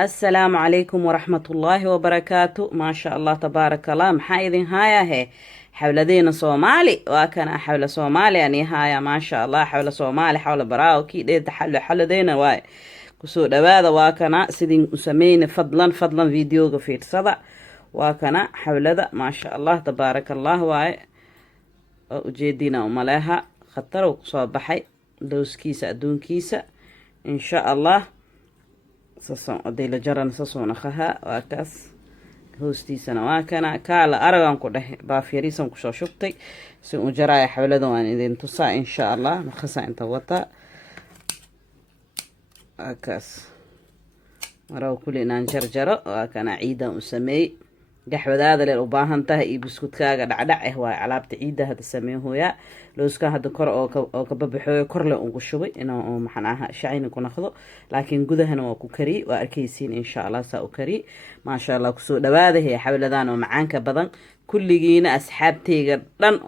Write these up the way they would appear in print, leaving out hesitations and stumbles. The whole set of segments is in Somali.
السلام عليكم ورحمة الله وبركاته. ما شاء الله تبارك الله. محايدين هايا هي حولدين صومالي وكان حول صومالي يعني هايا ما شاء الله حول صومالي حول براو كي ديت حولدين واي كسو دبادا وكان سيدين مسمين فضلا فيديو في صدى وكان حولدا ما شاء الله تبارك الله واي ujeediina umaleha khatar uu kusoo baxay dowskiisa adduunkiisa insha allah sason odayla jaran sasoona qaha waa kaas hoostiisana waa kana kaala aragan ku dheh baafyariisan kusoo shubtay si uu jaraaya xawlada waan idin tusaa insha allah markasa inta wata waa kaas maraw kulli inaan jarjaro waa kana ciidan u sameeyey gaxwadaada leen u baahan tahay iyo buskudkaaga dhacdhac ah waa alaabta ciida hada sameeyoya looska hada kor oo ka babaxooyo kor le ugu shubay inuu maxanaha shayna ku naqdo laakiin gudahana waa ku kari waa arkaysiin insha Allah saa u kari ma sha Allah kusoo dhawaada hay xawladaan oo macaanka badan kulligiina asxaabteyga dhan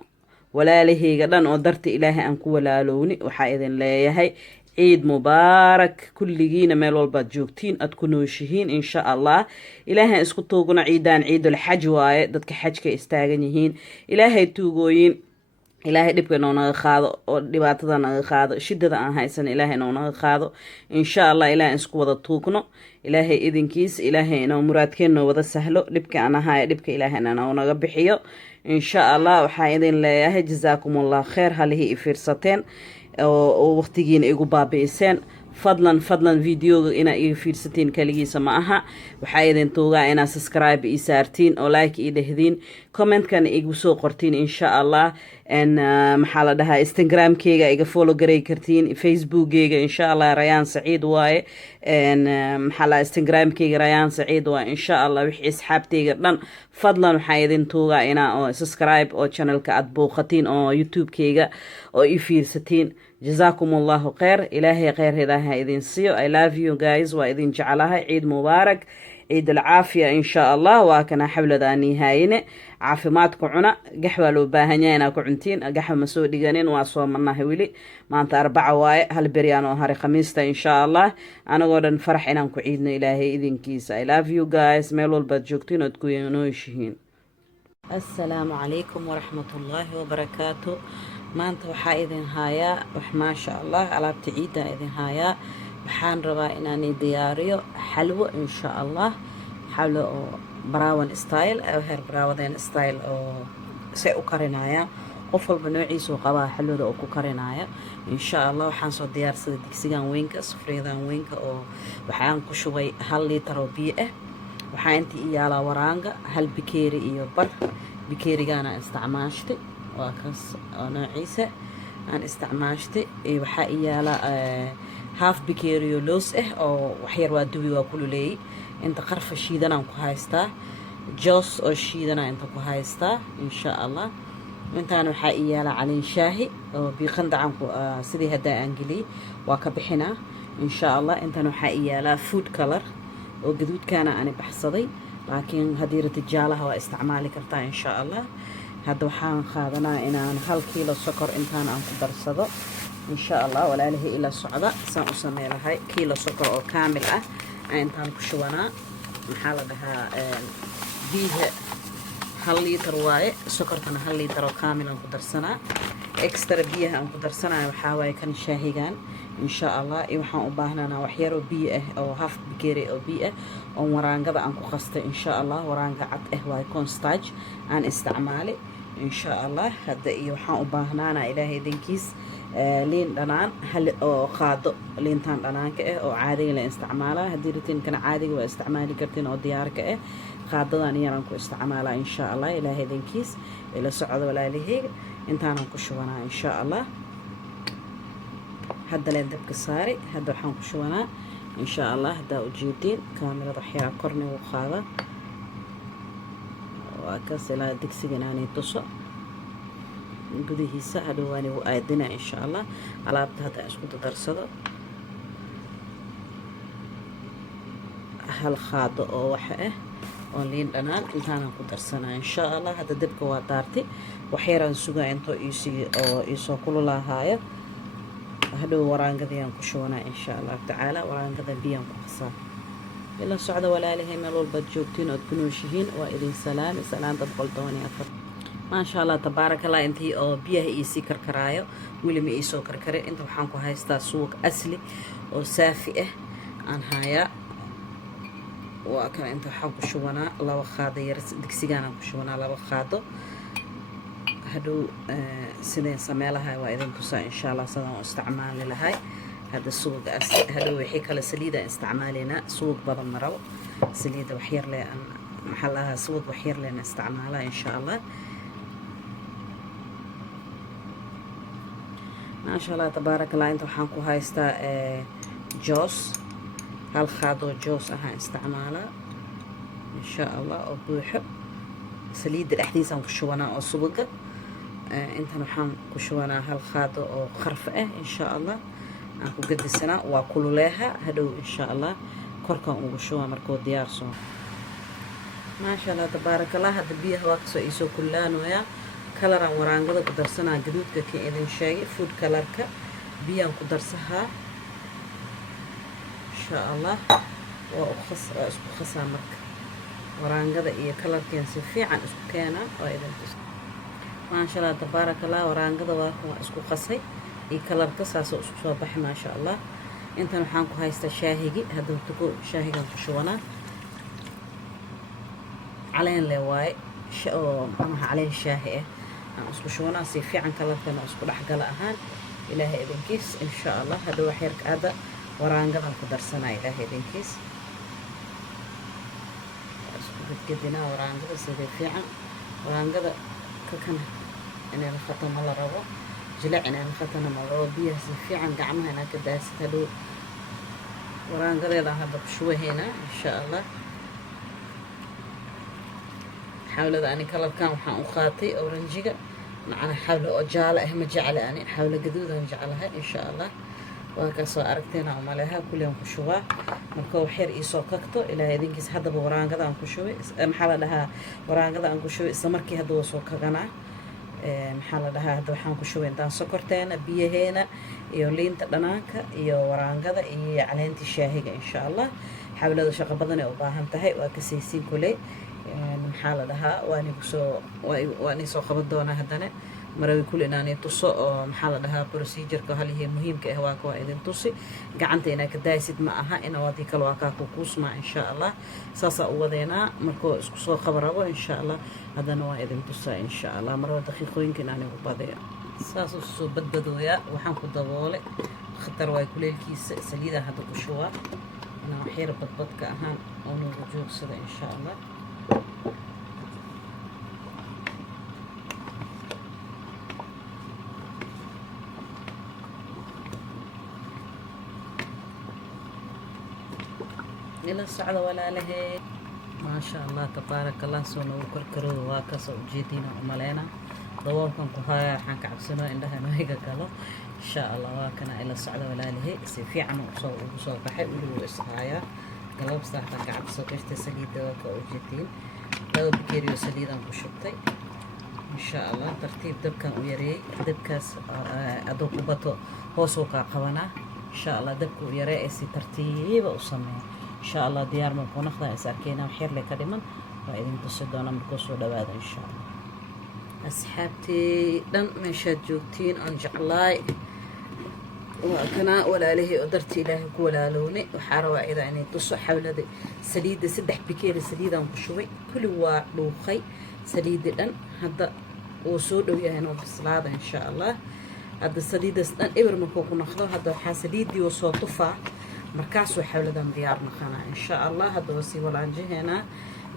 walaalaheyga dhan oo darta ilaahay aan ku walaalowni waxa idin leeyahay عيد مبارك كلجينا مال والباد جوكتين أتكونوشهين إن شاء الله إلهي اسكو توقنا عيدان عيد الحج واي دادك حج كاستاغنيهين إلهي توقوين إلهي دبك نونا خاضو دباتة نونا خاضو شدة عن هايسان إلهي نونا خاضو إن شاء الله إلهي اسكو وضا توقنا إلهي إذن كيس إلهي نو مرادكين نو وضا سهلو دبك أنا هاي دبك إلهي نونا غبحيو إن شاء الله وحايدين ليهي جزاكم الله خير هالهي إفرستين oo waqtigiina igu baabi'iseen fadlan videoga ina iga fiirsatiin kaligiisa ma aha waxaa idin tuugaa inaa subscribe ii saartiin oo like ii dhehdiin commentkan igu soo qortiin insha Allah maxaa la dhahaa instagramkeyga iga follow garay kartiin facebookgeyga insha Allah rayaan saciid waaye maxaa la instagramkeyga rayaan saciid waa insha Allah wixii asxaabteyga dhan fadlan waxaa idin tuugaa inaa oo subscribe oo channelka aad booqatiin oo youtubekeyga oo ii fiirsatiin جزاكم الله خير إلهي خير هذا إذن سيو I love you guys وإذن جعلها عيد مبارك عيد العافية إن شاء الله وكنا حول ذا نهايين عافماتكم عنا قحوة لو باهنينا كعنتين قحوة مسوء ديغانين واسوا منا هولي ما أنت 4 واي هالبريان وهاري خميستا إن شاء الله أنا قولن فرح إنكم عيدنا إلهي إذن كيس I love you guys ميلو البجوكتين وتكونوا يشهين السلام عليكم ورحمة الله وبركاته maanta waxaa idin haayaa wax ma sha Allah alaabta ciida idin haayaa waxaan rabaa inaan diyaariyo xalwo insha Allah xalwo oo brown style oo heer brown style oo say u karinaya qof walba noociisa qaba xalwada oo ku karinaya insha Allah waxaan soo diyaarsaday digsigan weynka sufreedan weynka oo waxaan ku shubay 1 litir oo biyo ah waxaan intii yaala waraanga 1 bikeeri iyo bar bikeerigana isticmaashtay وكاس أنا عيسى أنا استعماشتي وحقيقة هاف بكيريو لوس أو وحير وادوبي وكله لي أنت قرف الشيء ده أنا كهايستا جوس أو الشيء ده أنت كهايستا إن شاء الله أنت أنا حقيقة على شاهي بيخند عنكو سدي هدا أنجلي وكبحنا إن شاء الله أنت أنا حقيقة فود كلر وجدود كان أنا بحصدي لكن هديرة الجالة هو استعمالي كرتا إن شاء الله هذا وحان خاذنا إن 1 كيلو سكر إنتان أن كدرسده إن شاء الله ولا له إلا الصعدة سأسمي لها كيلو سكر أو كامل إنتان كشوانا محل بها بيه 1 لتر واي سكر كان 1 لتر أو كامل أن كدرسنا إكسترا بيه أن كدرسنا وحاوي كان شاهيجان إن شاء الله وحان أباهنا وحيرو بيه أو هاف بكيري أو بيه أو ورانقة أن كخسته إن شاء الله ورانقة عد واي ستاج عن استعمالي إن شاء الله هذا يوحنا وباهنا إلهي دينكيس لين دنان هل أو قادو لين تان دنان كأه أو عادي لاستعمالها هديرتين كان عادي واستعمالي كرتين أو ديار كأه قادو داني رانكو استعمالها إن شاء الله إلهي دينكيس إلى سعود ولا لهيك إنتان كشوانا إن شاء الله هذا لين دبك صاري هذا وحنا كشوانا إن شاء الله هذا وجيدين كاميرا ضحية قرني وخاذة وكاس إلى دكسينا نيتوسو gudihiisa hadhowaani u aadina insha Allah alaabta hada isku darsado hal khaado oo waxa oo liin dhanaan intaan ku darsanaa insha Allah hada dabka waa daartay waxyaraan sugaa inta isoo kululahaayo hadhow waraangadayaan ku shubana insha Allah taala waraangada biyaan ku qasaa إلا الصعدة ولا لهي ملول بتجوبتين وتكونوشهين وإذن سلام تبقلتوني أفر ما شاء الله تبارك الله انتي او بيها ايسي كركرايو ويلي مي ايسو كركري انتو وحانكو هايستا سوق أسلي oo saafi ah aan hayaa waa kan inta waxaan ku shubanaa laba qaado yar digsigaan aan ku shubanaa laba qaado hadhow sideen samee lahay waa idin tusaa insha Allah sidaan u isticmaali lahay hada suuqa hadhow wixii kale saliida isticmaalina suuq badan maraw saliida wax yar leh aan maxallaha suuq wax yar leh isticmaalaa insha Allah ما شاء الله تبارك الله انتو حانكو هايستا جوس هالخادو جوس اها استعماله ان شاء الله او بوحب سليد الاحديث ان كشوانا او سبقة انت نحن كشوانا هالخادو او خرفة ان شاء الله انكو قد السنة واكلو لها هدو ان شاء الله كوركا او كشوا مركو ديار سو ما شاء الله تبارك الله هاد بيه واكسو ايسو كلان ويا كلر ورانغدا ku darsanaa gaduudka ka idin sheegay food colorka biyaan ku darsahaa insha Allah waa isku khasaa marka waraangada iyo kalarkeen si fiican isku keena waa idin tus ma sha Allah tabarakallah waraangada waa isku qasay iyo kalarka saas isku soo baxay ma sha Allah intan waxaan ku haystaa shaahigi hadda tuko shaahigan ku shubanaa caleen le waay ama caleen shaahi ah اسكو شونا سي في عن كلامنا اسكو دحقل اهان الهي ادنكيس ان شاء الله هذا وحيرك هذا ورانقدان كدرسنا الهي ادنكيس اسكو بدنا ورانقدا سيدي في عن ورانقدا ككنا انا الختم الله ربو جلعنا الختم الله بيه سي في عن قعمها انا كداس تلو ورانقدا هذا بشوي هنا ان شاء الله حاولة أني كلر كان وحان أخاتي أورنجيجا معنا حاولة أجالة هم جعلة أني حاولة جدودة نجعلها إن شاء الله وهكذا أركتنا ومالها كل يوم كشوا مركو حير إيسو ككتو إلى هذين كيس هذا بوران كذا أنكو شوي محل لها وران كذا أنكو شوي السمركي هذا وصو كجنا محل لها هذا وحان كشوي إنت سكرتين بيه هنا يولين تدناك يو وران كذا على أنت شاهقة إن شاء الله حاولة شقة بدني أو باهم تهي وكسيسين كلي maxaa la dhahaa waani soo qaban doonaa haddana marawi kul inaanay tuso oo maxaa la dhahaa procedureka halihii muhiimka ah waa idin tusi gacanta inaa ka daaysid ma aha ina wadii kale waa kaa ku kuusmaa insha Allah saasaa u wadeynaa markoo isku soo qaban rabo insha Allah haddana waa idin tusaa insha Allah marwa daqiiqooyinka inaanay u badayo saas u soo badbadooyaa waxaan ku daboolay khatar waay kuleelkiisa saliida hadda ku shubaa inaa waxyar badbadka ahaan oo noogu joogsada insha Allah إلى الصعدة ولا له ما شاء الله تبارك الله سونو كركرو واكسو جيدينا ومالينا دوركم كهايا حنك عبسنا عندها نهيجا كله إن شاء الله واكنا إلى الصعدة ولا له سيفي عنو وصو بحي ولو إسهايا قلب ساعتك عبسو كشت سليد وكو جيدين لو بكيريو سليدا وشبتي إن شاء الله ترتيب دبكا ويري دبكاس أدوكو بطو هوسوكا قوانا إن شاء الله دبكو ويري إسي ترتيب وصمي إن شاء الله ديار من كونخدا إساركينا وحير لك ديمن وإذن تصدونا مركوسو دوادا إن شاء الله أصحابتي لن مشاد جوتين أنجعلاي وكنا ولا له قدرت إلهي ولا لوني وحاروا إذا يعني تصو حول هذه سليدة سدح بكير سليدة وشوي كل لوخي سليدة لن هذا وصول ويانا في الصلاة إن شاء الله هذا السليدة لن إبر مكوكو نخضو هذا حاسليدي وصوتفا مركاسو حولدان ديارنا خانا إن شاء الله هذا وسي ولا هنا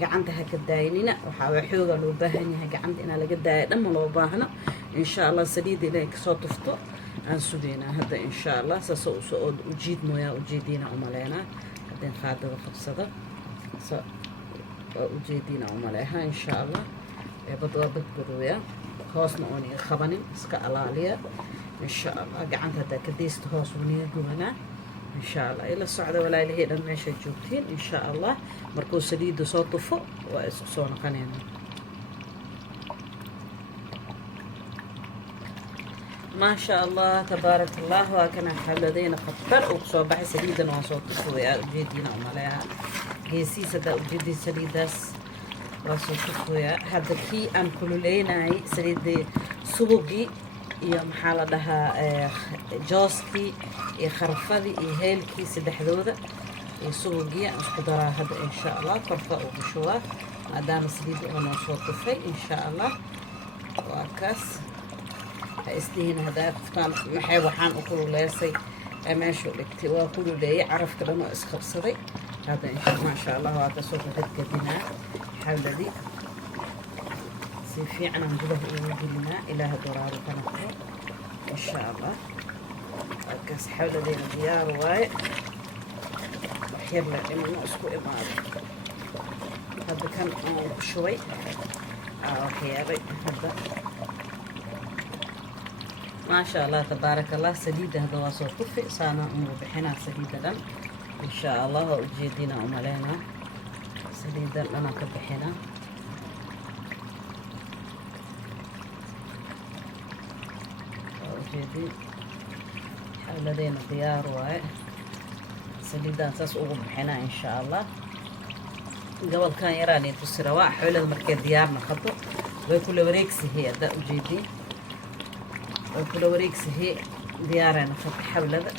قعندها كداينينا وحاول حوغا لو باهنيها قعندنا لقداي لما لو باهنا إن شاء الله سديدي ليك صوتفتو أنسودينا هذا إن شاء الله سأود وجيد مويا وجيدينا ومالينا هذين خاطر وخبصة وجيدينا وماليها إن شاء الله بدو بدويا هوسنا أوني خبني اسكا علاليا إن شاء الله قعندها دا كديست هوس ونيا قمنا إن شاء الله إلى الصعدة ولا إله إلا ماشي جوبتين إن شاء الله مركو سديد صوت فوق وإسقصونا قنينا ما شاء الله تبارك الله وكان حلدينا خطر وصوبح سديدا وصوت فوق جيدينا ومالها geesihiisa haddaa ujeedin saliidaas waa soo kufoyaa. hadda kii aan kululeynayay saliidii subugii iyo maxaa la dhahaa jooskii iyo kharfadii iyo heelkii saddexdooda iyo subugii aan isku daraa hadda insha allah korka ugu shubaa maadaama saliidda oo noo soo kufay insha allah. waa kaas ha isdihiin haddaa qofkaan maxay waxaan u kululeysay meeshu dhigtay waa kululeeyay carafka dhan oo isqabsaday. hadda maasha allah waa kasoo gadgadinaa xawladii si fiican aan gudaha ugu gelinaa ilaaha doraaro ka noqdo insha allah. halkaas xawladeena diyaar waaye waxyar la dhimano isku imaado. hadda kan aan ku shubay waxyaaray hadda maasha allah tabaaraka allah. saliidda hadda waa soo kufi saana ugu bixinaa saliidda dhan insha allah. waa ujeedina umaleynaa saliiddan dhanaan ka bixinaa. waa ujeedin xawladeena diyaar waaye saliiddaan saas ugu bixinaa insha allah. gobolkan yaraan iyo tusi rabaa xawlada markay diyaar noqoto way kula wareegsihii haddaa ujeedin way kula wareegsihii diyaaray noqoto xawlada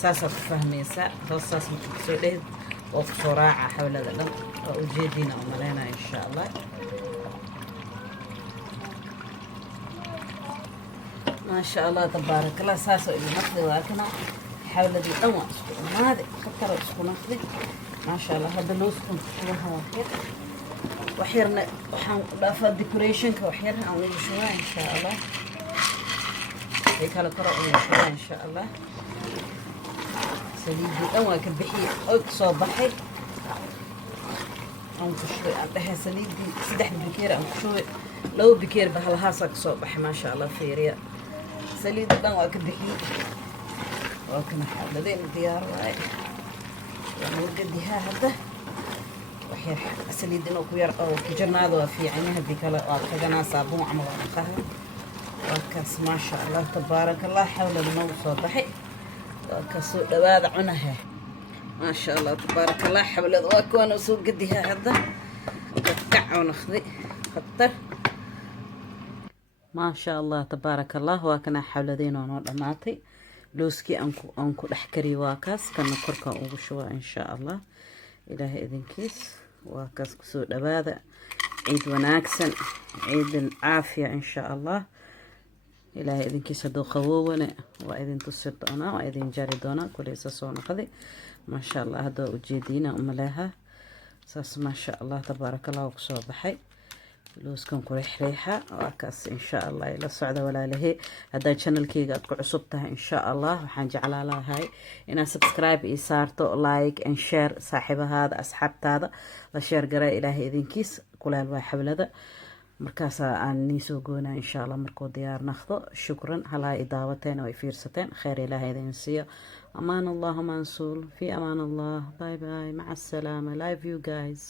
saasaa ku fahmaysaa. hoostaas marka kusoo dhehid oo kusoo raaca xawlada dhan. waa ujeediina umaleynaa insha allah. maasha allah tabaaraka allah. saasoo igu naqdi waakana xawladii dhan waa isku imaaday katalo isku naqdi maasha allah. hadda looskan kuwaha waxyarna waxaan dhaafaa decorationka waxyar aan ugu shubaa insha allah. kala koro ugu shubaa insha allah. saliidii dhan waa ka bixiyey oo soo baxay aan ku shubay aan dhahay saliidii 3 bikeer aan ku shubay 2 bikeer ba halahaasaa ka soo baxay maasha allah. fiiriya saliidii dhan waa ka bixiyey waa kana xawladeen diyaar waaye. waa noo gadihaa hadda waxyar saliid inuu ku yar oo ku jirnaado waa fiican haddii kale waa kaganaa saabuun camal waa dhaqaha. waa kaas maasha allah tabaaraka allah. xawlada noogu soo baxay waa kasoo dhawaada cunaha maasha allah tabaaraka allah. xawlada waa kuwaanoo soo gadihaa hadda kakac oo naqdi khatar maasha allah tabaaraka allah. waa kana xawladeen oo noo dhammaatay. looskii aan ku dhex kariyay waa kaas kana korka ugu shubaa insha allah. ilaahay idinkiis waa kaas kusoo dhawaada ciid wanaagsan ciidan caafiya insha allah. ilaahay idinkiis hadduu qaboowana waa idin tusi doonaa waa idin jari doonaa kuleysa soo noqday maasha allah. hadda waa ujeediina umaleeha saas maasha allah tabaaraka allah kusoo baxay. looskan ku riixriixa waa kaas insha allah. ila socda walaalahey haddaa channelkayga aad ku cusub tahay insha allah waxaan jeclaa lahay inaad subscribe ii saarto like and share saaxiibahaada asxaabtaada la sheer garaa ilaahay idinkiis kuleel waa xawlada markaasaa aan nii soo goonaa insha allah markuu diyaar naqdo. shukran halaa i daawateen oo i fiirsateen khayr ilaahay idin siiyo. amaan allah mansuul fi amaan allah. bye bye maca asalaama. love you guys.